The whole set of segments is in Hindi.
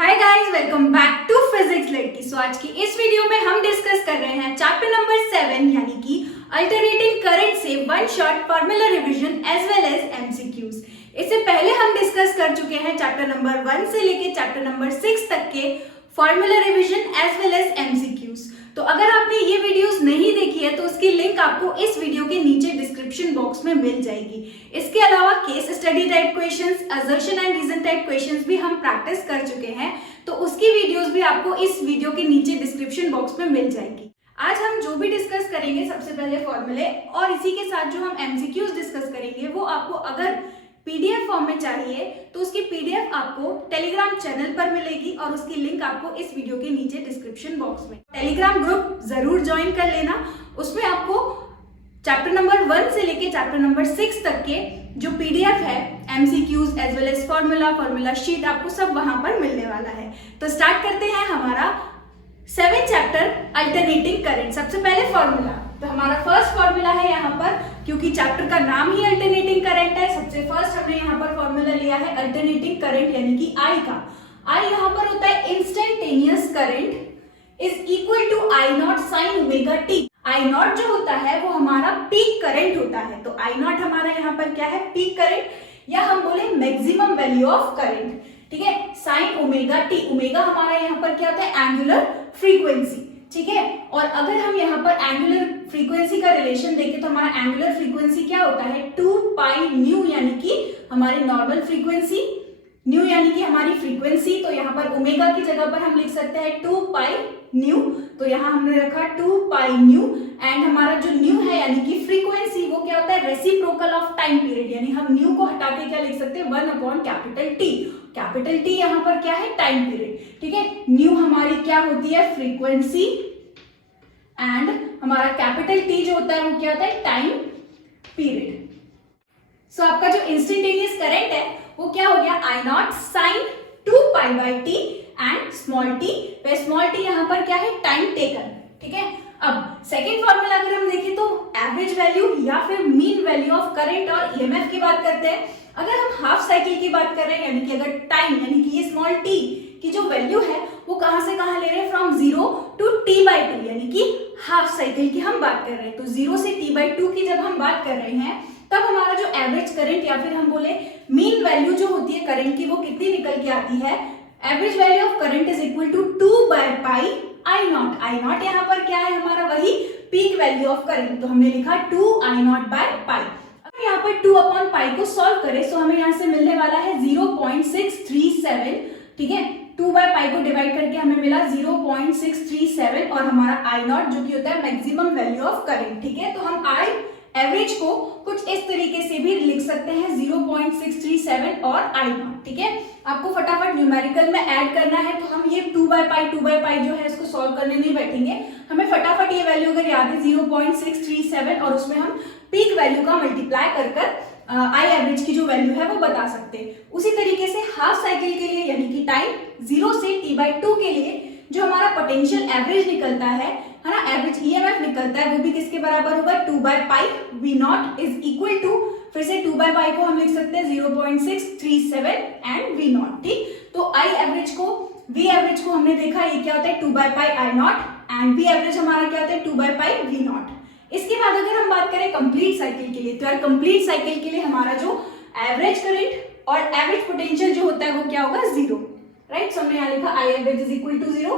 Hi guys, welcome back to physics लड़की। सो आज की इस वीडियो में हम डिस्कस कर रहे हैं चैप्टर नंबर 7 यानी कि अल्टरनेटिंग करंट से one shot formula revision as well as MCQs. इससे पहले हम डिस्कस कर चुके हैं चैप्टर नंबर 1 से लेके चैप्टर नंबर 6 तक के formula revision as well as MCQs. तो अगर आपने ये वीडियोस नहीं देखी है तो उसकी लिंक आपको इस वीडियो के नीचे डिस्क्रिप्शन बॉक्स में मिल जाएगी। इसके अलावा case study type questions, assertion and reason type questions भी हम प्रैक्टिस कर चुके हैं, तो उसकी वीडियोस भी आपको इस वीडियो के नीचे डिस्क्रिप्शन बॉक्स में मिल जाएगी। आज हम जो भी डिस्कस करेंगे सबसे पहले फॉर्मूले और इसी के साथ जो हम एमसीक्यूज डिस्कस करेंगे वो आपको अगर पीडीएफ फॉर्म में चाहिए तो उसकी पीडीएफ आपको टेलीग्राम चैनल पर मिलेगी और उसकी लिंक आपको इस वीडियो के नीचे डिस्क्रिप्शन बॉक्स में। टेलीग्राम ग्रुप जरूर ज्वाइन कर लेना, उसमें आपको चैप्टर नंबर 1 से लेके चैप्टर नंबर 6 तक के जो पीडीएफ है, MCQs as well as formula sheet आपको सब वहां पर मिलने वाला है। तो स्टार्ट करते हैं हमारा 7 चैप्टर अल्टरनेटिंग करंट। सबसे पहले फॉर्मूला, तो हमारा फर्स्ट फॉर्मूला है यहाँ पर, क्योंकि चैप्टर का नाम ही अल्टरनेटिंग करंट है, सबसे फर्स्ट हमने यहाँ पर फॉर्मूला लिया है अल्टरनेटिंग करंट यानी कि आई का। आई यहाँ पर होता है instantaneous current is equal to I naught sine omega T. I naught जो होता है वो हमारा पीक करंट होता है, तो आई नॉट हमारा यहाँ पर क्या है, पीक करंट, या हम बोले मैक्सिमम वैल्यू ऑफ करंट। ठीक है, साइन ओमेगा टी, ओमेगा हमारा यहाँ पर क्या होता है, एंगुलर फ्रीक्वेंसी। ठीक है, और अगर हम यहाँ पर एंगुलर फ्रीक्वेंसी का रिलेशन देखें तो हमारा एंगुलर फ्रीक्वेंसी क्या होता है, 2 पाई न्यू, यानी कि हमारी नॉर्मल फ्रीक्वेंसी, न्यू यानी कि हमारी फ्रीक्वेंसी। तो यहाँ पर ओमेगा की जगह पर हम लिख सकते हैं 2 पाई न्यू, तो यहाँ हमने रखा 2 पाई न्यू, एंड हमारा जो न्यू है यानी कि फ्रीक्वेंसी वो क्या होता है, रेसिप्रोकल ऑफ टाइम पीरियड, यानी हम न्यू को हटा के क्या लिख सकते हैं, 1 upon capital T. Capital T यहाँ पर क्या है, टाइम पीरियड। ठीक है, न्यू हमारी क्या होती है, फ्रीक्वेंसी, एंड हमारा कैपिटल टी जो होता है वो क्या होता है, टाइम पीरियड। सो आपका जो इंस्टेंटेनियस करंट है वो क्या हो गया, I naught sine 2 pi by t and small t, पे स्मॉल टी यहाँ पर क्या है, टाइम टेकन। ठीक है, अब सेकेंड फॉर्मूला अगर हम देखें तो एवरेज वैल्यू या फिर मीन वैल्यू ऑफ करंट और ईएमएफ की बात करते हैं। अगर हम हाफ साइकिल की बात कर रहे हैं, यानी कि अगर टाइम यानी कि ये स्मॉल टी की जो वैल्यू है वो कहां से कहां ले रहे हैं, फ्रॉम 0 टू टी बाई 2, यानी कि हाफ साइकिल की हम बात कर रहे हैं। तो 0 से टी बाई 2 की जब हम बात कर रहे हैं तब हमारा जो एवरेज करंट या फिर हम बोले मीन वैल्यू जो होती है करंट की वो कितनी निकल के आती है, average value of current is equal to 2 by pi I naught. I naught यहाँ पर क्या है, हमारा वही पीक वैल्यू ऑफ करंट, तो हमने लिखा 2 आई नॉट बाय पाई। अगर यहाँ पर 2 अपॉन पाई को सॉल्व करें तो हमें यहाँ से मिलने वाला है 0.637। ठीक है, 2 बाय पाई को डिवाइड करके हमें मिला 0.637 और हमारा आई नॉट जो कि होता है मैक्सिमम वैल्यू ऑफ करंट। ठीक है, तो हम आई एवरेज को कुछ इस तरीके से भी लिख सकते हैं, 0.637 और आई नॉट। ठीक है, आपको फटाफट न्यूमेरिकल में ऐड करना है, तो हम ये 2 बाय पाई जो है इसको सॉल्व करने नहीं बैठेंगे, हमें फटाफट ये वैल्यू अगर याद है 0.637 और उसमें हम पीक वैल्यू का मल्टीप्लाई कर आई एवरेज की जो वैल्यू है वो बता सकते हैं। उसी तरीके से हाफ साइकिल के लिए यानी कि टाइम 0 से टी बाई 2 के लिए जो हमारा पोटेंशियल एवरेज निकलता है ना, एवरेज ईएमएफ निकलता है, वो भी किसके बराबर होगा, 2 by pi V naught is equal to, फिर से 2 बाय पाई को हम लिख सकते हैं 0.637 एंड वी नॉट। ठीक, तो आई एवरेज को, वी एवरेज को हमने देखा ये क्या होता है, 2 by pi I naught, and V average हमारा क्या होता है, 2 बाय पाई वी नॉट। इसके बाद अगर हम बात करें कंप्लीट साइकिल के लिए, तो यार कंप्लीट साइकिल के लिए हमारा जो एवरेज करंट और एवरेज पोटेंशियल जो होता है वो क्या होगा, 0। राइट, सो हमने यहाँ लिखा I average is equal to 0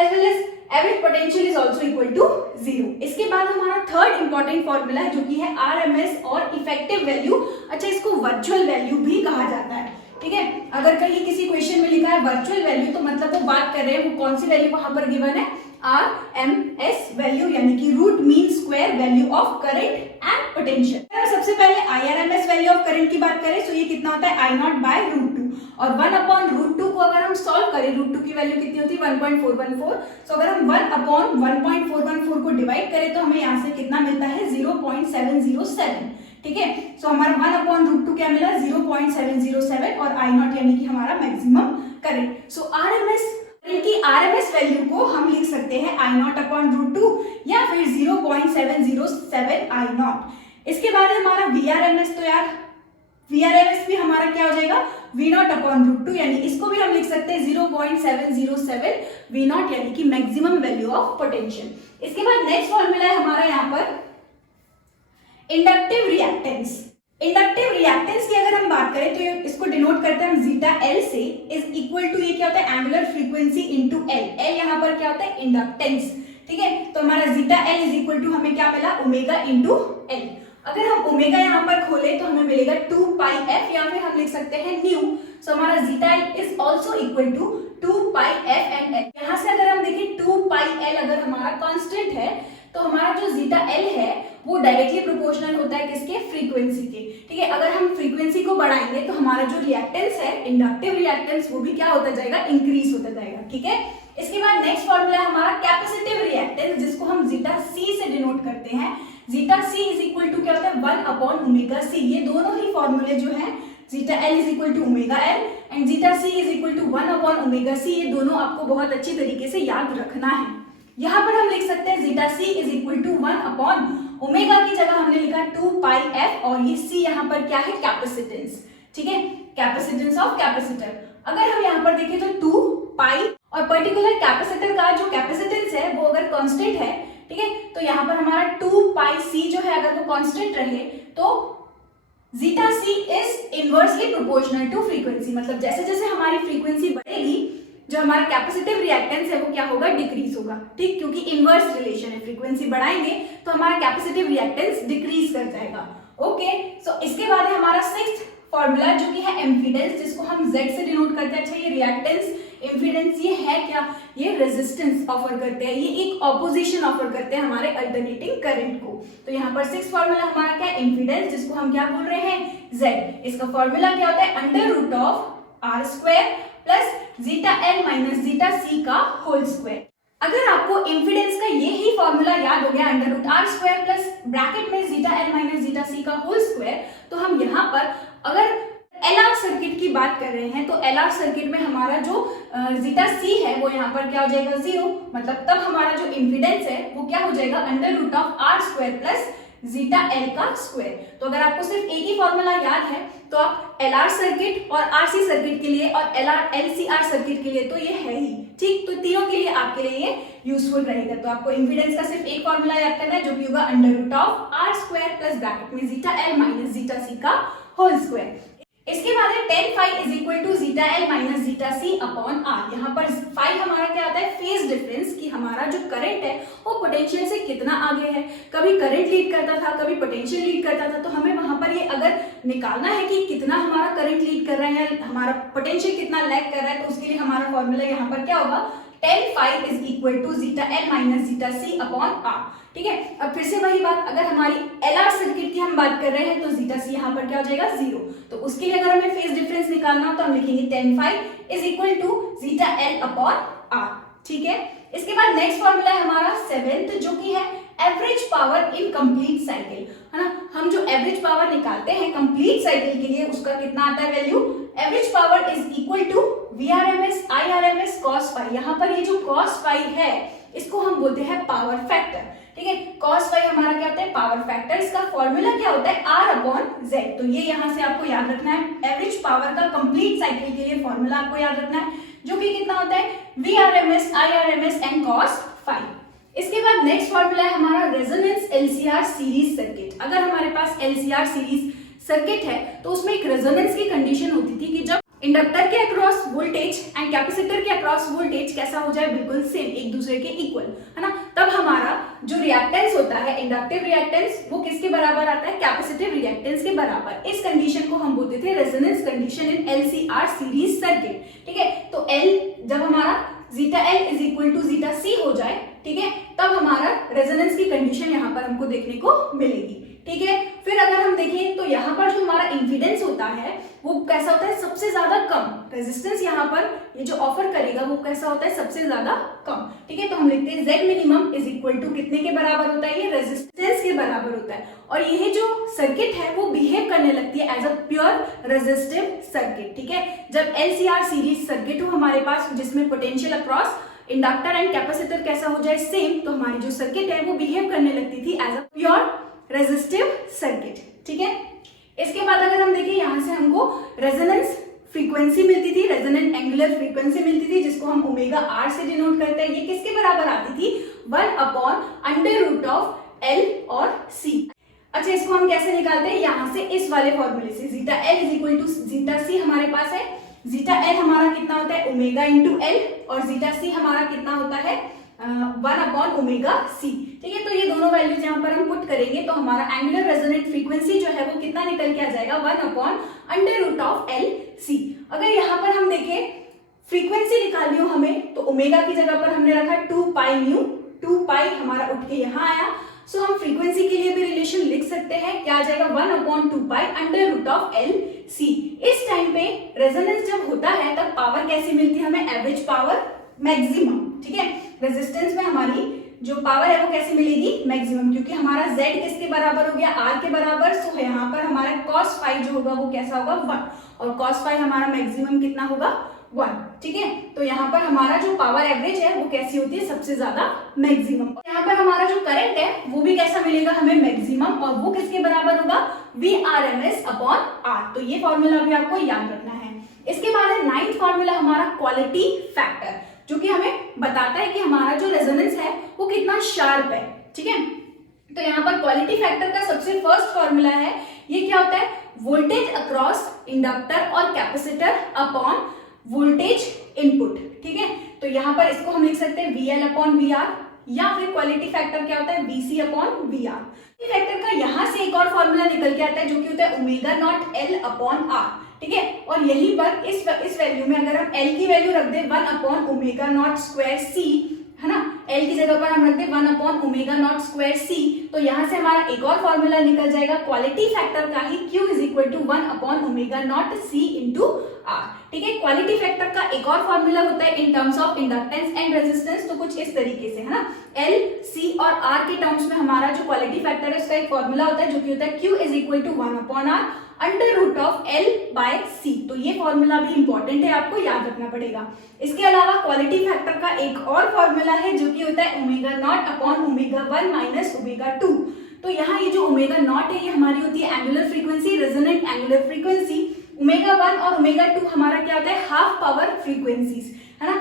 as well as average potential is also equal to 0। इसके बाद हमारा थर्ड इंपॉर्टेंट फॉर्मूला है जो कि है आरएमएस और इफेक्टिव वैल्यू। अच्छा, इसको वर्चुअल वैल्यू भी कहा जाता है। ठीक है, अगर कहीं किसी क्वेश्चन में लिखा है वर्चुअल वैल्यू तो मतलब वो बात कर रहे हैं वो कौन सी वैल्यू वहां पर गिवन है, आरएमएस वैल्यू, यानी कि root mean square value of current and potential. सबसे पहले आईआरएमएस वैल्यू ऑफ करंट की बात करें तो ये कितना होता है, आई नॉट बाय रूट 2, और 1 अपॉन रूट 2 को अगर हम सॉल्व करें, रूट 2 की वैल्यू कितनी होती है, 1.414, तो अगर हम 1 अपॉन 1.414 को डिवाइड करें तो हमें यहाँ से कितना मिलता है, 0.707। ठीक है, सो हमारा 1 अपॉन रूट 2 क्या मिला, 0.707 और आई नॉट यानी कि हमारा मैक्सिमम करंट। सो आरएमएस की आरएमएस वैल्यू को हम लिख सकते हैं आई नॉट अपॉन रूट 2 या फिर 0.707 आई नॉट। इसके बाद हमारा वीआरएमएस, तो यार VRMS भी हमारा क्या हो जाएगा V0/√2, यानी इसको भी हम लिख सकते हैं 0.707 V0, यानी कि मैक्सिमम वैल्यू ऑफ पोटेंशियल। इसके बाद नेक्स्ट फॉर्मूला है हमारा यहाँ पर इंडक्टिव रिएक्टेंस। इंडक्टिव रिएक्टेंस की अगर हम बात करें तो इसको डिनोट करते हैं हम जीटा एल से, इज इक्वल टू ये क्या होता है angular frequency into L. L यहाँ पर क्या होता है इंडक्टेंस, ठीक है। तो हमारा zeta L is equal to हमें क्या मिला ओमेगा इनटू एल। अगर हम ओमेगा यहाँ पर खोले तो हमें मिलेगा 2 पाई एफ, या फिर हम लिख सकते हैं न्यू। सो हमारा zeta L is also equal to 2 pi F and L. यहाँ से अगर हम देखें 2 पाई एल अगर हमारा कांस्टेंट है तो हमारा जो जीटा एल है वो डायरेक्टली प्रोपोर्शनल होता है किसके, फ्रीक्वेंसी के, ठीक है। अगर हम फ्रीक्वेंसी को बढ़ाएंगे तो हमारा जो रिएक्टेंस है इंडक्टिव रिएक्टेंस वो भी क्या होता जाएगा, इंक्रीज होता जाएगा, ठीक है। इसके बाद नेक्स्ट फॉर्मूला है हमारा कैपेसिटिव रिएक्टेंस, जिसको हम जीटा सी से डिनोट करते हैं। Zeta C is equal to क्या होता है 1/ओमेगा सी। ये दोनों ही फॉर्मूले जो है zeta L is equal to omega l and zeta C is equal to 1/ओमेगा सी, ये दोनों आपको बहुत अच्छी तरीके से याद रखना है। यहाँ पर हम लिख सकते हैं zeta C is equal to 1/ओमेगा की जगह हमने लिखा 2 पाई एफ, और ये सी यहाँ पर क्या है कैपेसिटेंस, ठीक है, कैपेसिटेंस ऑफ कैपेसिटर। अगर हम यहाँ पर देखें तो 2 पाई और पर्टिकुलर कैपेसिटर का जो कैपेसिटेंस है वो अगर कांस्टेंट है, ठीक है, तो यहाँ पर हमारा 2 पाई सी जो है अगर वो कांस्टेंट रहे तो zeta C is inversely proportional to frequency. मतलब जैसे जैसे हमारी फ्रीक्वेंसी बढ़ेगी जो हमारा कैपेसिटिव रिएक्टेंस है वो क्या होगा, डिक्रीज होगा, ठीक, क्योंकि इनवर्स रिलेशन है। फ्रीक्वेंसी बढ़ाएंगे तो हमारा कैपेसिटिव रिएक्टेंस डिक्रीज कर जाएगा। ओके, सो इसके बाद है हमारा सिक्स्थ फॉर्मूला जो कि है इम्पीडेंस, जिसको हम Z से डिनोट करते हैं। अच्छा, ये रिएक्टेंस इम्पीडेंस ये है क्या, ये रेजिस्टेंस ऑफर करते हैं, ये एक ऑपोजिशन ऑफर करते हैं हमारे अल्टरनेटिंग करंट को। तो यहाँ पर सिक्स्थ फॉर्मूला हमारा क्या है इम्पीडेंस, जिसको हम क्या बोल रहे हैं Z। इसका फॉर्मूला क्या होता है √r² plus zeta L minus zeta सी का होल स्क्वायर। अगर आपको इम्पीडेंस का ये ही फॉर्मूला याद हो गया √r² प्लस ब्रैकेट में जीटा एल माइनस जीटा सी का होल स्क्वायर, तो हम यहाँ पर अगर LR सर्किट की बात कर रहे हैं तो LR सर्किट में हमारा जो जीटा सी है वो यहाँ पर क्या हो जाएगा 0। मतलब तब हमारा जो इम्पीडेंस है वो क्या हो जाएगा √r² प्लस जीटा एल का स्क्वायर। तो अगर आपको सिर्फ एक ही फॉर्मूला याद है तो आप LR सर्किट और RC सर्किट के लिए और LCR सर्किट के लिए तो ये है ही, ठीक, तो तीनों के लिए आपके लिए ये यूजफुल रहेगा। तो आपको इम्पीडेंस का सिर्फ एक फॉर्मूला याद करना है जो कि होगा √r² प्लस ब्रैकेट में जीटा एल माइनस जीटा सी का होल स्क्वायर। इसके बाद है tan phi is equal to zeta L minus zeta C upon R. यहाँ पर फाई हमारा क्या आता है फेज डिफरेंस, कि हमारा जो करंट है वो पोटेंशियल से कितना आगे है। कभी करंट लीड करता था, कभी पोटेंशियल लीड करता था, तो हमें वहां पर ये अगर निकालना है कि कितना हमारा करंट लीड कर रहा है या हमारा पोटेंशियल कितना लैग कर रहा है, तो उसके लिए हमारा फॉर्मूला यहाँ पर क्या होगा tan phi is equal to zeta L minus zeta C upon R, ठीक है। अब फिर से वही बात, अगर हमारी LR सर्किट की हम बात कर रहे हैं तो जीटा सी यहाँ पर क्या हो जाएगा 0। तो उसके लिए अगर हमें फेज डिफरेंस निकालना हो तो हम लिखेंगे tan phi is equal to zeta L upon R, ठीक है। इसके बाद नेक्स्ट फॉर्मूला है हमारा 7th जो कि है average power in complete cycle, है ना। हम जो एवरेज पावर निकालते हैं कंप्लीट साइकिल के लिए उसका कितना आता है value, average power is equal to VRMS IRMS cos phi। यहाँ पर ये जो cos phi है इसको हम बोलते हैं पावर फैक्टर, ठीक है। cos phi हमारा क्या होता है पावर फैक्टर, इसका फॉर्मूला क्या होता है R/Z। तो ये यहाँ से आपको याद रखना है, एवरेज पावर का कंप्लीट साइकिल के लिए फॉर्मूला आपको याद रखना है जो कि कितना होता है VRMS IRMS and cos phi। इसके बाद नेक्स्ट फॉर्मूला है हमारा रेजोनेंस LCR सीरीज सर्किट। अगर हमारे पास LCR सीरीज सर्किट है तो उसमें एक रेजोनेंस की कंडीशन होती थी कि जब इंडक्टर के अक्रॉस वोल्टेज एंड कैपेसिटर के अक्रॉस वोल्टेज कैसा हो जाए बिल्कुल सेम, एक दूसरे के इक्वल, है ना। तब हमारा जो रिएक्टेंस होता है इंडक्टिव रिएक्टेंस वो किसके बराबर आता है कैपेसिटिव रिएक्टेंस के बराबर। इस कंडीशन को हम बोलते थे resonance condition in LCR series circuit, ठीक है। तो L जब हमारा zeta L is equal to zeta C हो जाए, ठीक है, तब हमारा रेजोनेंस की कंडीशन यहाँ पर हमको देखने को मिलेगी, ठीक है। फिर अगर हम देखें तो यहाँ पर जो हमारा इम्पीडेंस होता है वो कैसा होता है सबसे ज्यादा कम, रेजिस्टेंस यहाँ पर ये जो ऑफर करेगा वो कैसा होता है सबसे ज्यादा कम, ठीक है। तो हम लिखते हैं Z minimum is equal to कितने के बराबर होता है, ये रेजिस्टेंस के बराबर होता है। और ये जो सर्किट है वो बिहेव करने लगती है as a pure resistive circuit, ठीक है। जब LCR सीरीज सर्किट हो हमारे पास जिसमें potential across inductor and capacitor कैसा हो जाए सेम, तो हमारी जो सर्किट है वो बिहेव करने लगती थी as a pure resistive circuit, ठीक है। इसके बाद अगर हम देखें यहाँ से हमको रेजोनेंस फ्रीक्वेंसी मिलती थी, रेजोनेंट एंगुलर फ्रीक्वेंसी मिलती थी, जिसको हम ओमेगा आर से डिनोट करते हैं। ये किसके बराबर आती थी? 1/√L और C। अच्छा, इसको हम कैसे निकालते हैं? यहाँ से इस वाले फॉर्मूले से zeta L is equal to zeta C हमारे पास है। जीटा L हमारा कितना होता है? ओमेगा इंटू L, और जीटा C हमारा कितना होता है? 1/ωc। ठीक है, तो ये दोनों वैल्यूज यहाँ पर हम पुट करेंगे तो हमारा एंगुलर रेजोनेंट फ्रीक्वेंसी जो है वो कितना निकल के आ जाएगा? 1/√LC। अगर यहाँ पर हम देखें फ्रीक्वेंसी निकालनी हो हमें, तो ओमेगा की जगह पर हमने रखा 2 पाई न्यू, 2 पाई हमारा उठ के यहाँ आया। सो हम फ्रीक्वेंसी के लिए भी रिलेशन लिख सकते हैं, क्या आ जाएगा? 1/2 पाई √LC। इस टाइम पे रेजोनेंस जब होता है तब पावर कैसी मिलती है हमें? Average power maximum. ठीक है, रेजिस्टेंस में हमारी जो पावर है वो कैसे मिलेगी? मैक्सिमम, क्योंकि हमारा Z किसके बराबर हो गया? R के बराबर। सो यहाँ पर हमारा cos फाई जो होगा वो कैसा होगा? 1, और cos फाई हमारा मैक्सिमम कितना होगा? 1। ठीक है, तो यहाँ पर हमारा जो पावर एवरेज है वो कैसी होती है? सबसे ज्यादा मैक्सिमम। यहाँ पर हमारा जो करंट है वो भी कैसा मिलेगा हमें? मैक्सिमम, और वो किसके बराबर होगा? VRMS/R। तो ये फॉर्मूला भी आपको याद रखना है। इसके बाद है 9th फॉर्मूला हमारा क्वालिटी फैक्टर, जो कि हमें बताता है कि हमारा जो रेजोनेंस है वो कितना शार्प है। ठीक है, तो यहाँ पर क्वालिटी फैक्टर का सबसे फर्स्ट फॉर्मूला है, ये क्या होता है? वोल्टेज अक्रॉस इंडक्टर और कैपेसिटर अपॉन वोल्टेज इनपुट। ठीक है, तो यहाँ पर इसको हम लिख सकते हैं VL/VR, या फिर क्वालिटी फैक्टर क्या होता है? VC/VR। फैक्टर का यहाँ से एक और फॉर्मूला निकल के आता है जो कि होता है ω0L/R। ठीक है, और यहीं पर इस वैल्यू में अगर हम L की वैल्यू रख दें 1/ω0²C, है ना, L की जगह पर हम रख दें 1/ω0²C, तो यहाँ से हमारा एक और फॉर्मूला निकल जाएगा क्वालिटी फैक्टर का ही, Q is equal to 1/ω0C/R। ठीक है, क्वालिटी फैक्टर का एक और फॉर्मूला होता है in terms of inductance and resistance, तो कुछ इस तरीके से, है ना, L, C और R के टर्म्स में हमारा जो क्वालिटी फैक्टर है उसका एक फॉर्मूला होता है जो कि होता है Q is equal to 1/R√L/C। तो ये फॉर्मूला भी इंपॉर्टेंट है, आपको याद रखना पड़ेगा। इसके अलावा क्वालिटी फैक्टर का एक और फॉर्मूला है जो कि होता है ω0/ω1 - ω2। तो यहाँ ये जो ω0 है ये हमारी होती है angular frequency, resonant angular frequency. ω1 और ω2 हमारा क्या होता है? हाफ पावर फ्रीक्वेंसीज, है ना।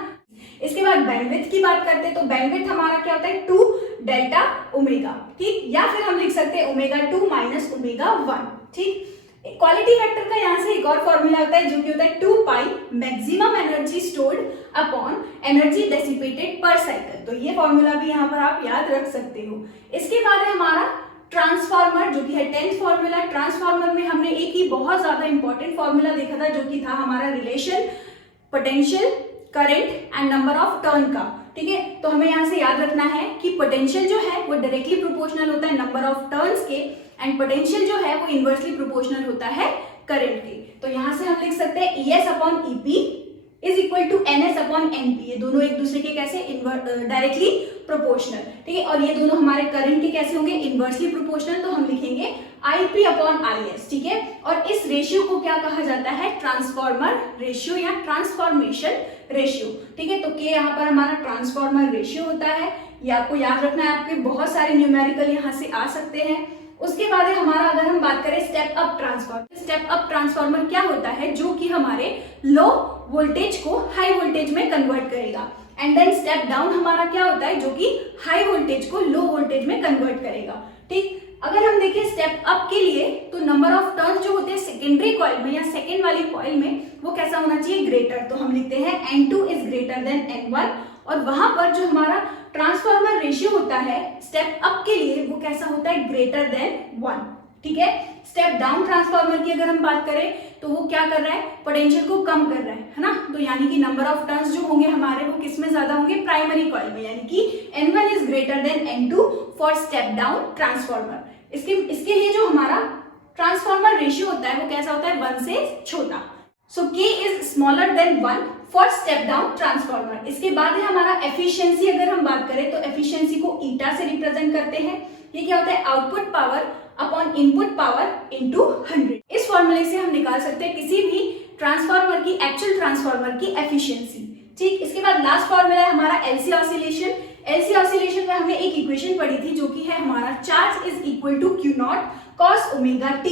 इसके बाद बैंडविड्थ की बात करते हैं, तो बैंडविड्थ हमारा क्या होता है? 2 डेल्टा ओमेगा। ठीक, या फिर हम लिख सकते हैं ω2 - ω1। ठीक, क्वालिटी फैक्टर का यहाँ से एक और फॉर्मूला होता है जो कि होता है 2 pi maximum energy stored upon energy dissipated per cycle. तो ये फॉर्मूला भी यहाँ पर आप याद रख सकते हो। इसके बाद है हमारा ट्रांसफार्मर जो कि है 10th फॉर्मूला। ट्रांसफार्मर में हमने एक ही बहुत ज्यादा इंपॉर्टेंट फॉर्मूला देखा था जो कि था हमारा relation potential, current and number of turn का। ठीक है, तो हमें यहाँ से याद रखना है कि पोटेंशियल जो है वो डायरेक्टली प्रोपोर्शनल होता है नंबर ऑफ टर्न्स के, एंड पोटेंशियल जो है वो इनवर्सली प्रोपोर्शनल होता है करंट के। तो यहाँ से हम लिख सकते हैं ES/EP is equal to NS/NP। ये दोनों एक दूसरे के कैसे? Directly proportional. ठीक है, और ये दोनों हमारे करंट के कैसे होंगे? Inversely proportional. तो हम लिखेंगे IP/IS। ठीक है, और इस रेशियो को क्या कहा जाता है? ट्रांसफॉर्मर रेशियो या ट्रांसफॉर्मेशन रेशियो। ठीक है, तो K यहाँ पर हमारा ट्रांसफॉर्मर रेशियो होता है, ये आपको याद रखना है। आपके बहुत सारे न्यूमेरिकल यहाँ से आ सकते हैं। उसके बाद है हमारा, अगर हम बात करें step up transformer. Step up transformer क्या होता है? जो कि हमारे लो वोल्टेज को हाई वोल्टेज में कन्वर्ट करेगा। एंड देन स्टेप डाउन हमारा क्या होता है? जो कि हाई वोल्टेज को लो वोल्टेज में कन्वर्ट करेगा। ठीक, अगर हम देखें स्टेप अप के लिए, तो नंबर ऑफ टर्न्स जो होते हैं सेकेंडरी कॉइल में या सेकेंड वाली कॉइल में वो कैसा होना चाहिए? ग्रेटर। तो हम लिखते हैं N2 is greater than N1, और वहां पर जो हमारा ट्रांसफॉर्मर रेशियो होता है स्टेप अप के लिए वो कैसा होता है? Greater than 1। ठीक है, स्टेप डाउन ट्रांसफॉर्मर की अगर हम बात करें तो वो क्या कर रहा है? पोटेंशियल को कम कर रहा है ना। तो यानी कि नंबर ऑफ टर्न्स जो होंगे हमारे वो किस में ज्यादा होंगे? प्राइमरी कॉइल में, यानी कि N1 is greater than N2 for step down transformer. इसके लिए जो हमारा ट्रांसफॉर्मर रेशियो होता है वो कैसा होता है? 1 से छोटा। सो K is smaller than 1 for step down transformer. इसके बाद है हमारा एफिशिएंसी। अगर हम बात करें तो एफिशिएंसी को ईटा से रिप्रेजेंट करते हैं। ये क्या होता है? Output power upon input power into 100। इस फॉर्मूले से हम निकाल सकते हैं किसी भी ट्रांसफॉर्मर की, एक्चुअल ट्रांसफॉर्मर की एफिशिएंसी। ठीक, इसके बाद लास्ट फॉर्मूला है हमारा LC ऑसिलेशन। LC ऑसिलेशन में हमने एक इक्वेशन पढ़ी थी जो कि है हमारा charge is equal to Q0 cos ω t।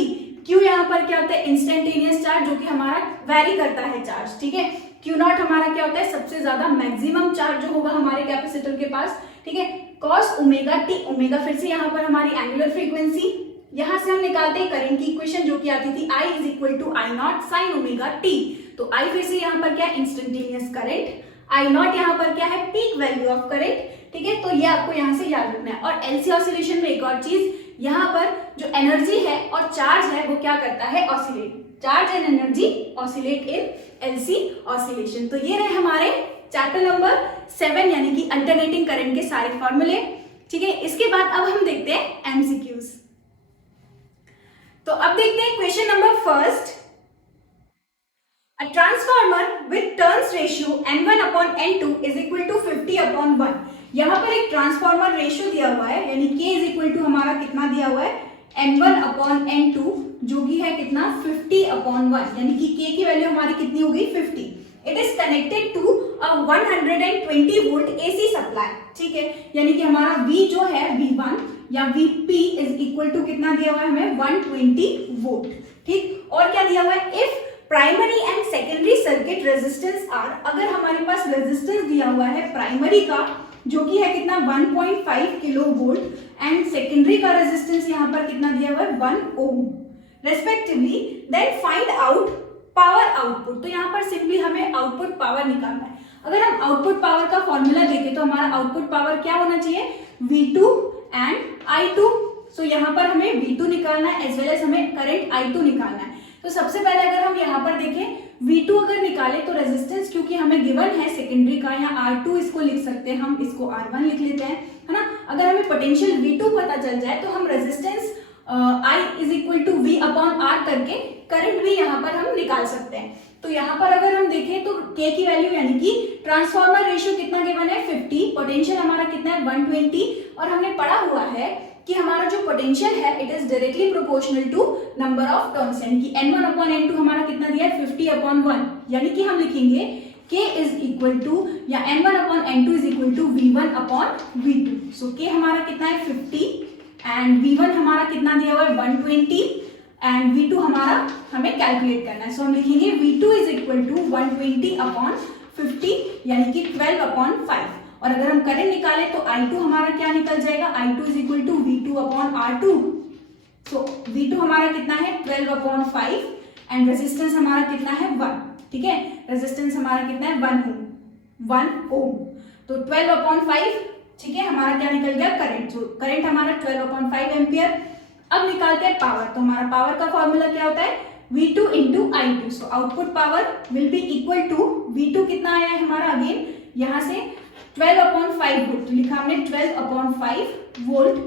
Q यहाँ पर क्या होता है, इंस्टेंटेनियस चार्ज, जो कि हमारा वेरी करता है चार्ज, ठीक है। Q नॉट हमारा क्या होता है, सबसे ज्यादा मैक्सिमम चार्ज जो होगा हमारे कैपेसिटर के पास, ठीक है। कॉस ओमेगा टी, ओमेगा फिर से यहाँ पर हमारी एंगुलर फ्रीक्वेंसी, यहां से हम निकालते हैं करंट की इक्वेशन जो कि आती थी I is equal to I naught sine omega T. तो I फिर से यहाँ पर क्या है, इंस्टेंटेनियस करंट, आई नॉट यहाँ पर क्या है, पीक वैल्यू ऑफ करंट, ठीक है। तो ये आपको यहाँ से याद रखना है। और एलसी ऑसिलेशन में एक और चीज, यहाँ पर जो एनर्जी है और चार्ज है वो क्या करता है, oscillate, charge and energy oscillate in LC oscillation. तो ये रहे हमारे चैप्टर नंबर 7 यानी कि अल्टरनेटिंग करंट के सारे फॉर्मूले, ठीक है। इसके बाद अब हम देखते हैं एमसीक्यूज। तो अब देखते हैं question number first. A transformer with turns ratio N1 upon N2 is equal to 50 upon 1। यहाँ पर एक ट्रांसफॉर्मर रेशियो दिया हुआ है, यानी K इज इक्वल टू हमारा कितना दिया हुआ है, N1 अपॉन N2, जो कि है कितना 50 अपॉन 1, यानी कि K की वैल्यू हमारी कितनी हो गई 50। It is connected to a 120 volt AC supply, ठीक है। यानी कि हमारा V जो है V1 या Vp इज इक्वल टू कितना दिया हुआ है हमें 120 वोल्ट, ठीक। और क्या दिया हुआ है, if primary and secondary circuit resistance R, अगर हमारे पास रेजिस्टेंस दिया हुआ है प्राइमरी का जो कि है कितना 1.5 किलो वोल्ट एंड सेकेंडरी का रेजिस्टेंस यहाँ पर कितना दिया हुआ है 1 ohm respectively, then find out power output. तो यहाँ पर सिंपली हमें आउटपुट पावर निकालना है। अगर हम आउटपुट पावर का फॉर्मूला देखें तो हमारा आउटपुट पावर क्या होना चाहिए, V2 एंड I2। सो यहाँ पर हमें V2 निकालना है एज वेल एज हमें करंट I2 निकालना है। तो सबसे पहले अगर हम यहाँ पर देखें V2 अगर निकाले तो रेजिस्टेंस क्योंकि हमें गिवन है सेकेंडरी का, या R2 इसको लिख सकते हैं, हम इसको R1 लिख लेते हैं, है ना। अगर हमें पोटेंशियल V2 पता चल जाए तो हम resistance I is equal to V upon R करके करंट भी यहाँ पर हम निकाल सकते हैं। तो यहाँ पर अगर हम देखें तो K की वैल्यू यानी कि ट्रांसफॉर्मर रेशियो कितना गिवन है 50, पोटेंशियल हमारा कितना है 120, और हमने पढ़ा हुआ है कि हमारा जो पोटेंशियल है it is directly proportional to number of turns, यानी कि N1 अपॉन N2 हमारा कितना दिया है 50 अपॉन 1, यानी कि हम लिखेंगे K इज इक्वल टू या N1 upon N2 is equal to V1 upon V2। So K हमारा कितना है 50 एंड V1 हमारा कितना दिया हुआ है 120 एंड V2 हमारा हमें कैलकुलेट करना है। सो हम लिखेंगे V2 is equal to 120 upon 50 यानी कि 12 अपॉन 5। और अगर हम करंट निकाले तो I2 हमारा क्या निकल जाएगा, I2 is equal to V2 upon R2। So V2 हमारा कितना है 12 अपॉन 5 एंड रेजिस्टेंस हमारा कितना है 1, ठीक है। रेजिस्टेंस हमारा कितना है 1 ओम। तो 12 अपॉन 5, ठीक है, हमारा क्या निकल गया करंट। सो करंट हमारा 12 अपॉन 5 एम्पियर। अब निकालते हैं पावर। तो हमारा पावर का फॉर्मूला क्या होता है V2 into I2। So output power will be equal to V2 कितना आया है हमारा, अगेन यहाँ से 12 अपॉन 5 वोल्ट, तो लिखा हमने 12 अपॉन 5 वोल्ट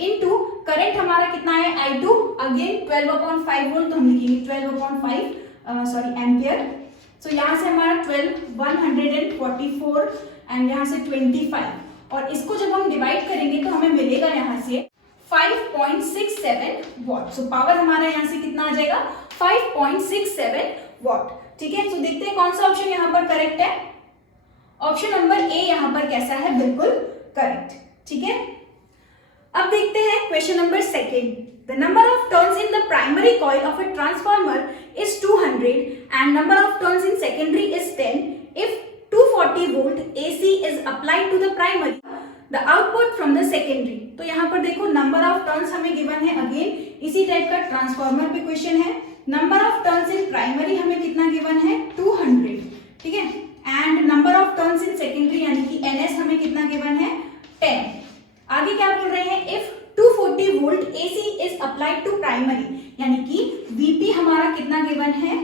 इंटू करंट हमारा कितना है I2, अगेन 12 अपॉन 5 वोल्ट, तो हम लिखेंगे 12 अपॉन 5 एम्पियर। सो यहाँ से हमारा 144 एंड यहाँ से 25, और इसको जब हम डिवाइड करेंगे तो हमें मिलेगा यहाँ से 5.67 वॉट। सो पावर हमारा यहाँ से कितना आ जाएगा 5.67 वॉट, ठीक है। तो देखते हैं कौन सा ऑप्शन यहाँ पर करेक्ट है। ऑप्शन नंबर ए यहाँ पर कैसा है, बिल्कुल करेक्ट, ठीक है। अब देखते हैं question number second. The number of turns in the primary coil of a transformer is 200 and number of turns in secondary is 10 if 240 volt AC is applied to the primary, the output from the secondary. तो यहाँ पर देखो नंबर ऑफ टर्न्स हमें गिवन है, अगेन इसी टाइप का ट्रांसफॉर्मर पे क्वेश्चन है। Number of turns in primary हमें कितना गिवन है 200, ठीक है, and number of turns in secondary यानी कि NS हमें कितना गिवन है 10। आगे क्या बोल रहे हैं, if 240 volt AC is applied to primary, यानी कि VP हमारा कितना गिवन है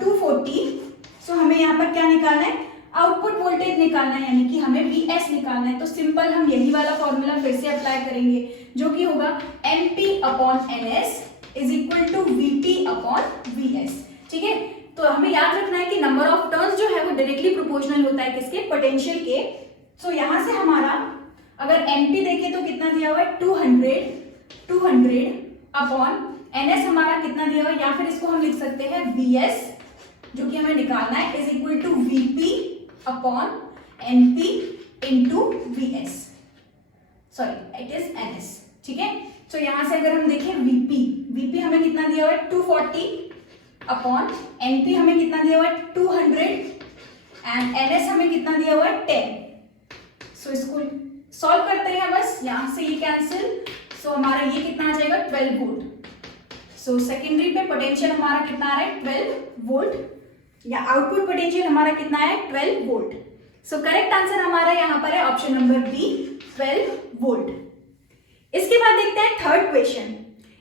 240। सो हमें यहाँ पर क्या निकालना है, आउटपुट वोल्टेज निकालना है, यानी कि हमें VS निकालना है। तो सिंपल हम यही वाला फॉर्मूला फिर से अप्लाई करेंगे जो कि होगा MP upon NS is equal to VP upon VS, ठीक है। तो हमें याद रखना है कि नंबर ऑफ टर्न्स जो है वो डायरेक्टली प्रोपोर्शनल होता है किसके, पोटेंशियल के। सो यहाँ से हमारा अगर MP देखें तो कितना दिया हुआ है 200 अपॉन NS हमारा कितना दिया हुआ है, या फिर इसको हम लिख सकते हैं VS जो कि हमें निकालना है is equal to VP upon NP into VS, sorry it is NS, ठीक है। तो यहाँ से अगर हम देखें वीपी हमें कितना दिया हुआ है 240 अपॉन एनपी हमें कितना दिया हुआ है 200 एंड एनएस हमें कितना दिया हुआ है 10। सो इसको सॉल्व करते हैं बस, यहाँ से ये कैंसिल, सो हमारा ये कितना आ जाएगा 12 वोल्ट। सो सेकेंडरी पे पोटेंशियल हमारा कितना आ रहा है 12 वोल्ट या आउटपुट पोटेंशियल हमारा कितना है 12 वोल्ट। सो करेक्ट आंसर हमारा यहाँ पर है ऑप्शन नंबर बी 12 वोल्ट। इसके बाद देखते हैं third question.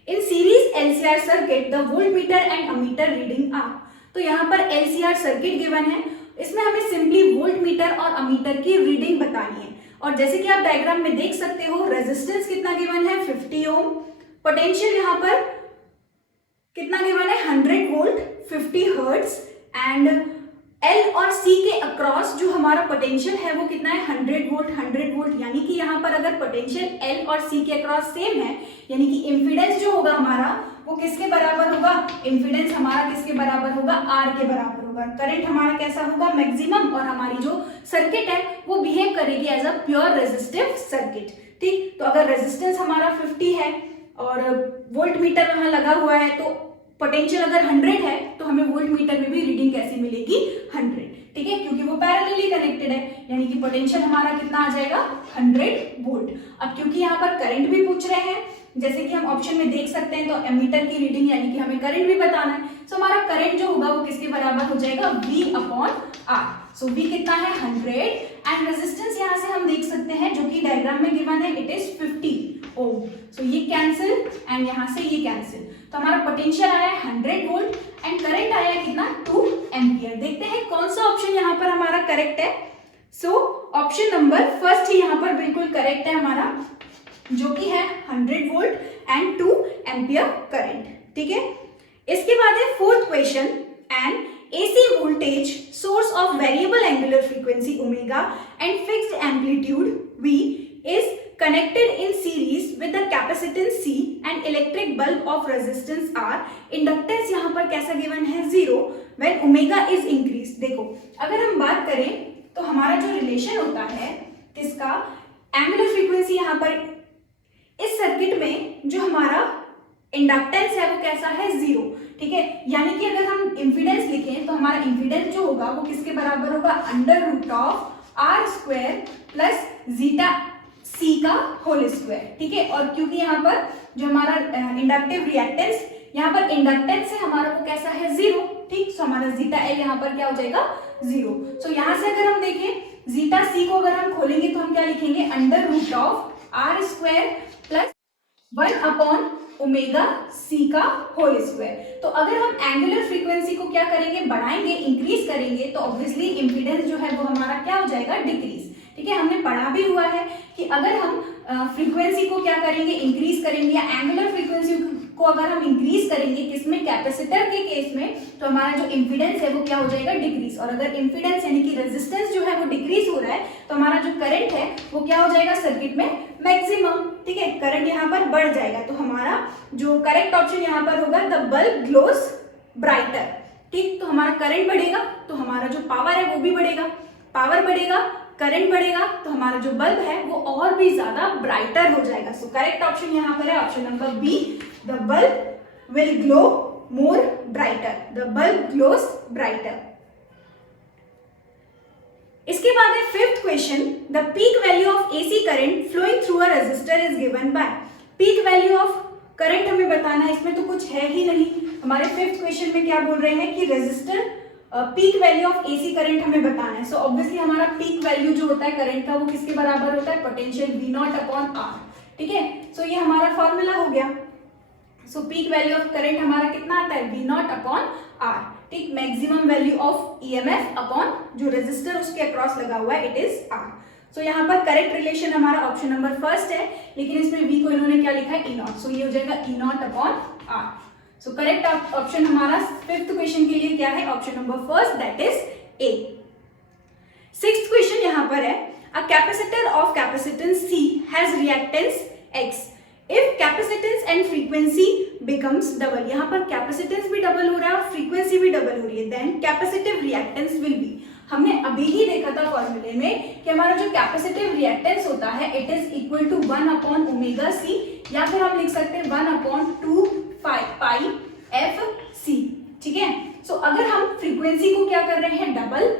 In series LCR circuit the voltmeter and ammeter reading are. तो यहाँ पर एलसीआर सर्किट गिवन है, इसमें हमें सिंपली वोल्टमीटर और अमीटर की रीडिंग बतानी है। और जैसे कि आप डायग्राम में देख सकते हो रेजिस्टेंस कितना गिवन है 50 ओम, पोटेंशियल यहाँ पर कितना गिवन है 100 वोल्ट 50 हर्ट्ज एंड एल और सी के अक्रॉस जो हमारा पोटेंशियल है वो कितना है 100 वोल्ट, यानी कि यहाँ पर अगर पोटेंशियल एल और सी के अक्रॉस सेम है यानी कि इम्पीडेंस जो होगा हमारा वो किसके बराबर होगा, इम्पीडेंस हमारा किसके बराबर होगा आर के बराबर होगा। करंट हमारा कैसा होगा मैक्सिमम और हमारी जो सर्किट है वो बिहेव करेगी as a pure resistive circuit. ठीक, तो अगर रेजिस्टेंस हमारा 50 है और वोल्टमीटर वहां लगा हुआ है तो पोटेंशियल अगर 100 है तो हमें वोल्टमीटर में भी रीडिंग कैसी मिलेगी 100। ठीक है, क्योंकि वो पैरेलली कनेक्टेड है यानी कि पोटेंशियल हमारा कितना आ जाएगा 100 वोल्ट। अब क्योंकि यहाँ पर करंट भी पूछ रहे हैं जैसे कि हम ऑप्शन में देख सकते हैं, तो एमीटर की रीडिंग यानी कि हमें करंट भी बताना है। सो हमारा करंट जो होगा वो किसके बराबर हो जाएगा V अपॉन R। सो V कितना है 100 एंड रेजिस्टेंस यहाँ से हम देख सकते हैं जो कि डायग्राम में गिवन है इट इज 50 ओम। सो ये कैंसिल एंड यहाँ से ये कैंसिल, तो हमारा पोटेंशियल आया है 100 वोल्ट एंड करंट आया है कितना 2 एम्पियर। देखते हैं कौन सा ऑप्शन यहाँ पर हमारा करेक्ट है। सो ऑप्शन नंबर फर्स्ट ही यहाँ पर बिल्कुल करेक्ट है हमारा, जो कि है 100 वोल्ट एंड 2 एम्पियर करंट। ठीक है, इसके बाद है fourth question. And AC voltage source of variable angular frequency omega and fixed amplitude V is connected in series with the capacitance C and electric bulb of resistance R. Inductance यहाँ पर कैसा गिवन है 0 when omega is increased। देखो अगर हम बात करें तो हमारा जो रिलेशन होता है किसका, एंगुलर फ्रीक्वेंसी यहाँ पर इस सर्किट में जो हमारा इंडक्टेंस है वो कैसा है 0। ठीक है, यानी कि अगर हम इंफिडेंस लिखें तो हमारा इंफिडेंस जो होगा वो किसके बराबर होगा under root of are square plus zeta सी का होल स्क्वायर। ठीक है, और क्योंकि यहाँ पर जो हमारा इंडक्टिव रिएक्टेंस यहाँ पर इंडक्टेंस है हमारा वो कैसा है 0। ठीक, सो हमारा जीटा एल यहाँ पर क्या हो जाएगा 0। सो यहाँ से अगर हम देखें जीटा सी को अगर हम खोलेंगे तो हम क्या लिखेंगे under root of are square plus 1 upon omega C का होल स्क्वायर। तो अगर हम एंगुलर फ्रीक्वेंसी को क्या करेंगे बढ़ाएंगे इंक्रीज करेंगे तो ऑब्वियसली इंपीडेंस जो है वो हमारा क्या हो जाएगा डिक्रीज। ठीक है, हमने पढ़ा भी हुआ है कि अगर हम फ्रीक्वेंसी को क्या करेंगे इंक्रीज करेंगे या एंगुलर फ्रीक्वेंसी को अगर हम इंक्रीज करेंगे किसमें कैपेसिटर के केस में तो हमारा जो इंपीडेंस है वो क्या हो जाएगा डिक्रीज। और अगर इंपीडेंस यानी कि रेजिस्टेंस जो है वो डिक्रीज हो रहा है तो हमारा जो करंट है वो क्या हो जाएगा सर्किट में मैक्सिमम। ठीक है, करंट यहाँ पर बढ़ जाएगा तो हमारा जो करेक्ट ऑप्शन यहाँ पर होगा द बल्ब ग्लोस ब्राइटर। ठीक, तो हमारा करंट बढ़ेगा तो हमारा जो पावर है वो भी बढ़ेगा, पावर बढ़ेगा करंट बढ़ेगा तो हमारा जो बल्ब है वो और भी ज्यादा ब्राइटर हो जाएगा। सो करेक्ट ऑप्शन यहाँ पर है option number B the bulb will glow more brighter, the bulb glows brighter. इसके बाद है fifth question the peak value of AC current flowing through a resistor is given by. Peak value of current हमें बताना है, इसमें तो कुछ है ही नहीं। हमारे फिफ्थ क्वेश्चन में क्या बोल रहे हैं कि resistor peak value of AC current हमें बताना है। सो ऑब्वियसली हमारा पीक वैल्यू जो होता है करंट का वो किसके बराबर होता है potential V not upon R। ठीक है, सो ये हमारा फॉर्मूला हो गया। सो पीक वैल्यू ऑफ करंट हमारा कितना आता है V नॉट अपॉन R। ठीक, maximum value of EMF upon जो रेजिस्टर उसके अक्रॉस लगा हुआ है इट इज R। सो यहाँ पर करेक्ट रिलेशन हमारा ऑप्शन नंबर फर्स्ट है, लेकिन इसमें V को इन्होंने क्या लिखा है E नॉट। सो ये हो जाएगा E not upon R। So correct option हमारा फिफ्थ क्वेश्चन के लिए क्या है option number first that is a. Sixth question यहाँ पर है a capacitor of capacitance C has reactance X if capacitance and frequency becomes double. यहाँ पर कैपेसिटेंस भी डबल हो रहा है और फ्रीक्वेंसी भी डबल हो रही है, then capacitive reactance will be. हमने अभी ही देखा था फॉर्मूले में कि हमारा जो कैपेसिटिव रिएक्टेंस होता है it is equal to 1/ω/c, या फिर हम लिख सकते हैं 1/2 पाई एफ सी। ठीक है, सो अगर हम फ्रीक्वेंसी को क्या कर रहे हैं डबल,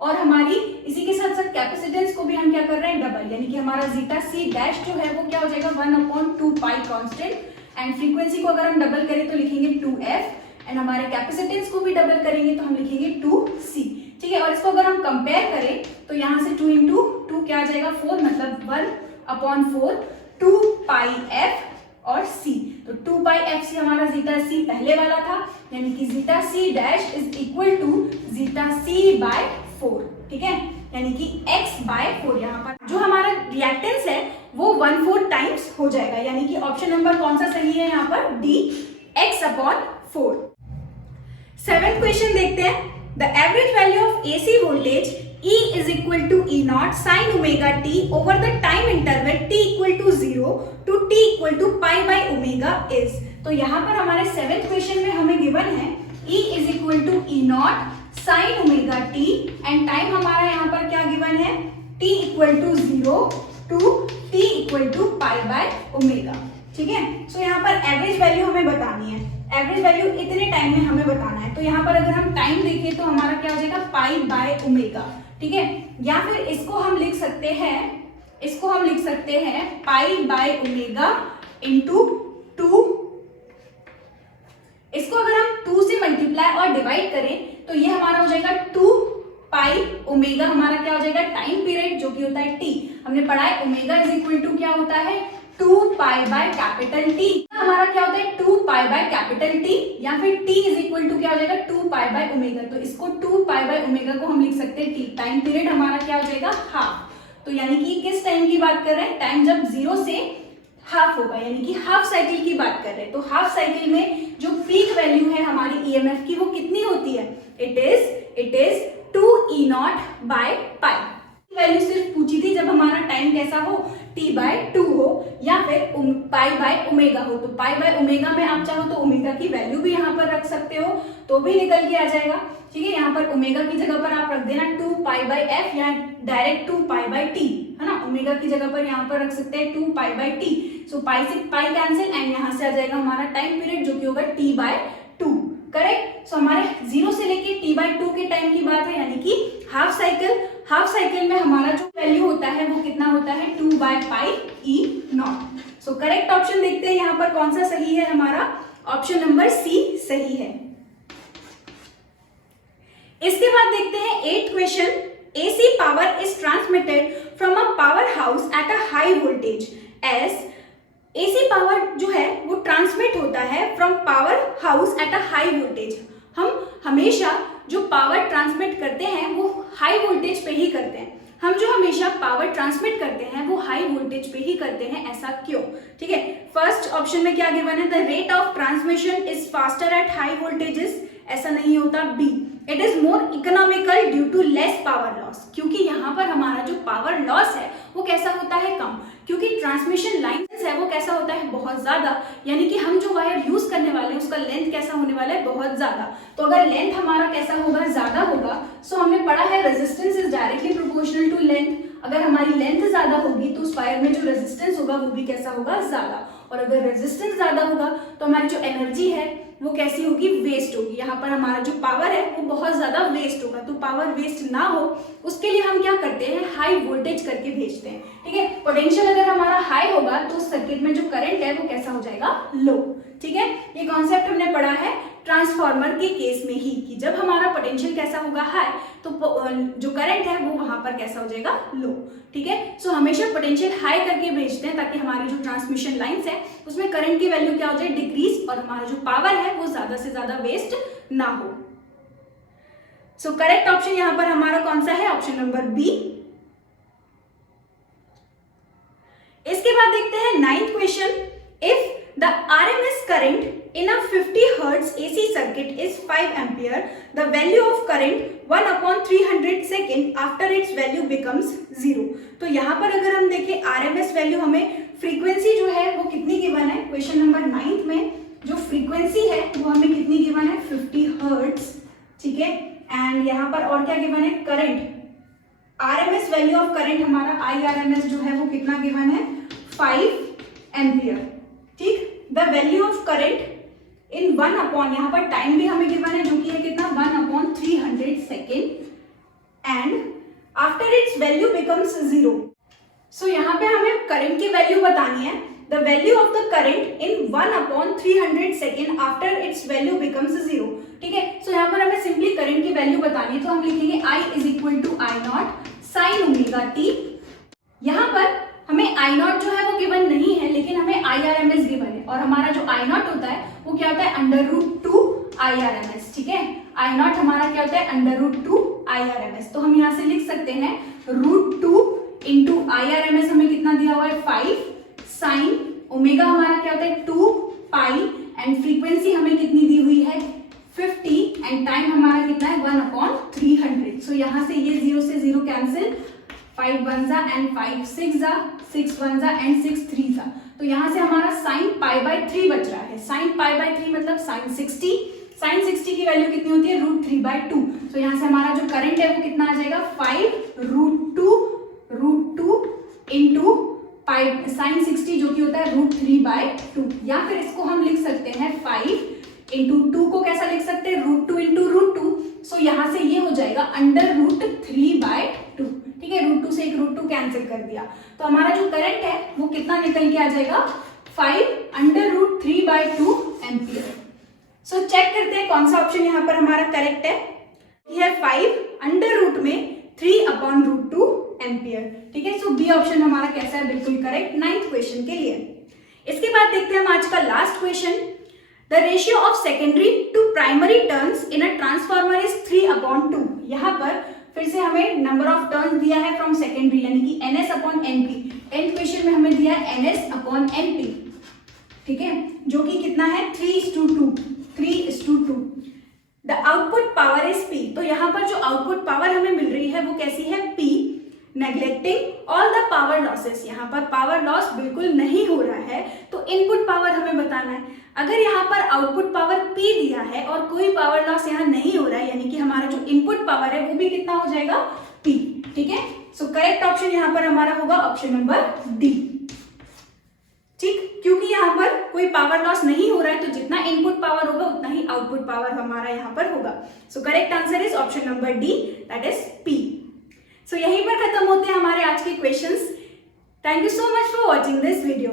और हमारी इसी के साथ साथ कैपेसिटेंस को भी हम क्या कर रहे हैं डबल, यानी कि हमारा जीटा सी डैश जो है वो क्या हो जाएगा 1/2 पाई कांस्टेंट, एंड फ्रीक्वेंसी को अगर हम डबल करें तो लिखेंगे 2f, एंड हमारे कैपेसिटेंस को भी डबल करेंगे तो हम लिखेंगे 2c। ठीक है, और इसको अगर हम कंपेयर करें तो यहाँ से 2 इंटू 2 क्या आ जाएगा 4, मतलब 1/4 2 पाई f और c। तो 2 पाई एफ सी हमारा जीटा सी पहले वाला था, यानी कि zeta C dash is equal to zeta C by 4। ठीक है, यानी कि x बाय 4, यहाँ पर जो हमारा रिएक्टेंस है वो 1/4 टाइम्स हो जाएगा, यानी कि ऑप्शन नंबर कौन सा सही है यहाँ पर डी, x/4। 7th क्वेश्चन देखते हैं। The average value of AC voltage E is equal to E0 sin omega t over the time interval t equal to 0 to t equal to pi by omega is। तो यहाँ पर हमारे 7th क्वेश्चन में हमें गिवन है E is equal to E0 sin omega t, and time हमारा यहाँ पर क्या गिवन है t equal to 0 to t equal to pi by omega। ठीक है, सो यहाँ पर एवरेज वैल्यू हमें बतानी है, एवरेज वैल्यू इतने टाइम में हमें बताना है। तो यहाँ पर अगर हम टाइम देखें तो हमारा क्या हो जाएगा पाई बाय ओमेगा। ठीक है, या फिर इसको हम लिख सकते हैं पाई बाय ओमेगा इंटू 2। इसको अगर हम 2 से मल्टीप्लाई और डिवाइड करें तो ये हमारा हो जाएगा 2 पाई ओमेगा, हमारा क्या हो जाएगा टाइम पीरियड जो कि होता है t। हमने पढ़ा है ओमेगा इज इक्वल टू क्या होता है 2 पाई बाय कैपिटल T। हमारा क्या होता है 2 पाई बाय कैपिटल T, या फिर t इज इक्वल टू क्या हो जाएगा 2 पाई बाय ओमेगा। तो इसको 2 पाई बाय ओमेगा को हम लिख सकते हैं t। टाइम पीरियड हमारा क्या हो जाएगा हाफ। तो यानी कि किस टाइम की बात कर रहे हैं, टाइम जब 0 से हाफ होगा, यानी कि हाफ साइकिल की बात कर रहे हैं। तो हाफ साइकिल में जो पीक वैल्यू है हमारी ईएमएफ की वो कितनी होती है, it is 2E0 by pi. Value सिर्फ पूछी थी जब हमारा टाइम कैसा हो t/2 हो या फिर पाई बाय ओमेगा हो। तो पाई बाय ओमेगा में आप चाहो तो ओमेगा की वैल्यू भी यहाँ पर रख सकते हो तो भी निकल के आ जाएगा। ठीक है, यहाँ पर ओमेगा की जगह पर आप रख देना 2 पाई बाय एफ या डायरेक्ट 2 पाई बाय टी, है ना। ओमेगा की जगह पर यहाँ पर रख सकते हैं 2 पाई बाय टी। सो पाई से पाई कैंसिल, एंड यहाँ से आ जाएगा हमारा टाइम पीरियड जो कि होगा t/2। करेक्ट। सो हमारे 0 से लेके t/2 के टाइम की बात है, यानी कि हाफ साइकिल में हमारा जो वैल्यू होता है वो कितना होता है 2/πe0। सो करेक्ट ऑप्शन देखते हैं यहाँ पर कौन सा सही है, हमारा ऑप्शन नंबर सी सही है। इसके बाद देखते हैं 8th question. AC power is transmitted from a power house at a high voltage S. AC power जो है वो ट्रांसमिट होता है from power house at a high voltage. हम हमेशा जो पावर ट्रांसमिट करते हैं वो हाई वोल्टेज पे ही करते हैं। हम जो हमेशा पावर ट्रांसमिट करते हैं वो हाई वोल्टेज पे ही करते हैं, ऐसा क्यों? ठीक है, फर्स्ट ऑप्शन में क्या गिवन है, the rate of transmission is faster at high voltages, ऐसा नहीं होता। B, it is more economical due to less power loss, क्योंकि यहाँ पर हमारा जो पावर लॉस है वो कैसा होता है कम, क्योंकि ट्रांसमिशन लाइन है वो कैसा होता है बहुत ज्यादा, यानी कि हम जो वायर यूज करने वाले हैं उसका लेंथ कैसा होने वाला है बहुत ज्यादा। तो अगर लेंथ हमारा कैसा होगा ज्यादा होगा, सो हमने पढ़ा है resistance is directly proportional to length. अगर हमारी लेंथ ज्यादा होगी तो उस वायर में जो रेजिस्टेंस होगा वो भी कैसा होगा ज्यादा, और अगर रेजिस्टेंस ज्यादा होगा तो हमारी जो एनर्जी है वो कैसी होगी वेस्ट होगी। यहाँ पर हमारा जो पावर है वो बहुत ज्यादा वेस्ट होगा। तो पावर वेस्ट ना हो उसके लिए हम क्या करते हैं, हाई वोल्टेज करके भेजते हैं। ठीक है, पोटेंशियल अगर हमारा हाई होगा तो सर्किट में जो करंट है वो कैसा हो जाएगा लो। ठीक है, ये कॉन्सेप्ट हमने पढ़ा है ट्रांसफार्मर के केस में ही कि जब हमारा पोटेंशियल कैसा होगा हाई तो जो करंट है वो वहां पर कैसा हो जाएगा लो। ठीक है, सो हमेशा पोटेंशियल हाई करके भेजते हैं ताकि हमारी जो ट्रांसमिशन लाइंस है उसमें करंट की वैल्यू क्या हो जाए डिक्रीज, और हमारा जो पावर है वो ज्यादा से ज्यादा वेस्ट ना हो। सो करेक्ट ऑप्शन यहाँ पर हमारा कौन सा है, ऑप्शन नंबर बी। इसके बाद देखते हैं 9th question. If the RMS current in a 50 Hz AC circuit is 5 ampere, the value of current 1/300 second after its value becomes 0। तो यहाँ पर अगर हम देखें RMS वैल्यू हमें फ्रीक्वेंसी जो है वो कितनी गिवन है, क्वेश्चन नंबर 9 में जो फ्रीक्वेंसी है वो हमें कितनी गिवन है 50 हर्ट्ज। ठीक है, एंड यहाँ पर और क्या गिवन है, current, RMS value of current हमारा IRMS जो है वो कितना गिवन है, 5 एम्पियर। ठीक, the value of current in 1 upon, यहाँ पर टाइम भी हमें गिवन है जो कि है कितना, 1/300 second, and after it's value becomes 0। सो यहाँ पे हमें करंट की वैल्यू बतानी है, the value of the current in 1/300 second after it's value becomes 0। ठीक है, सो यहाँ पर हमें सिंपली करंट की वैल्यू बतानी है, तो हम लिखेंगे I = I0 sin omega t। यहाँ पर हमें I0 जो है वो गिवन नहीं है, लेकिन हमें IRMS गिवन है, और हमारा जो I0 होता है वो क्या होता है, √2 IRMS। ठीक है, I0 हमारा क्या होता है, √2 IRMS। तो हम यहाँ से लिख सकते हैं √2 इंटू IRMS हमें कितना दिया हुआ है, 5 साइन ओमेगा हमारा क्या होता है, 2 पाई, एंड फ्रीक्वेंसी हमें कितनी दी हुई है, 50, एंड टाइम हमारा कितना है, 1/300। सो यहाँ से ये 0 से 0 कैंसिल, 5 1 जा एंड 5 6 जा, 6 1 जा एंड 6 3 जा। तो यहाँ से हमारा साइन π/3 बच रहा है। साइन π/3 मतलब साइन 60। साइन 60 की वैल्यू कितनी होती है, √3/2। तो यहाँ से हमारा जो करंट है वो कितना आ जाएगा, 5√2 इंटू साइन 60 जो कि होता है √3/2, या फिर इसको हम लिख सकते हैं 5 इंटू 2 को कैसा लिख सकते हैं, √2 इंटू √2। सो यहाँ से ये हो जाएगा √3/2। ठीक है, √2 से एक √2 कैंसिल कर दिया, तो हमारा जो करंट है वो कितना निकल के आ जाएगा, 5√3/2 एम्पियर। सो चेक करते हैं कौन सा ऑप्शन यहाँ पर हमारा करेक्ट है। यह 5 में 3/√2 एम्पियर। ठीक है, सो बी ऑप्शन हमारा कैसा है, बिल्कुल करेक्ट 9th क्वेश्चन के लिए। इसके बाद देखते हैं हम आज का last question. The ratio of secondary to primary turns in a transformer is 3/2। यहाँ पर फिर से हमें नंबर ऑफ टर्न्स दिया है फ्रॉम सेकेंडरी, यानी कि NS/NP। 10th क्वेश्चन में हमें दिया है NS/NP। ठीक है, जो कि कितना है, 3:2। The output power is P। तो यहाँ पर जो आउटपुट पावर हमें मिल रही है वो कैसी है, P, neglecting all the power losses. यहाँ पर पावर लॉस बिल्कुल नहीं हो रहा है, तो इनपुट पावर हमें बताना है। अगर यहाँ पर आउटपुट पावर P दिया है और कोई पावर लॉस यहाँ नहीं हो रहा है, यानी कि हमारा जो इनपुट पावर है वो भी कितना हो जाएगा, P। ठीक है, सो करेक्ट ऑप्शन यहाँ पर हमारा होगा ऑप्शन नंबर डी। ठीक, क्योंकि यहाँ पर कोई पावर लॉस नहीं हो रहा है, तो जितना इनपुट पावर होगा उतना ही आउटपुट पावर हमारा यहाँ पर होगा। So correct answer is option number D, that is P। सो यहीं पर खत्म होते हैं हमारे आज के questions. Thank you so much for watching this video.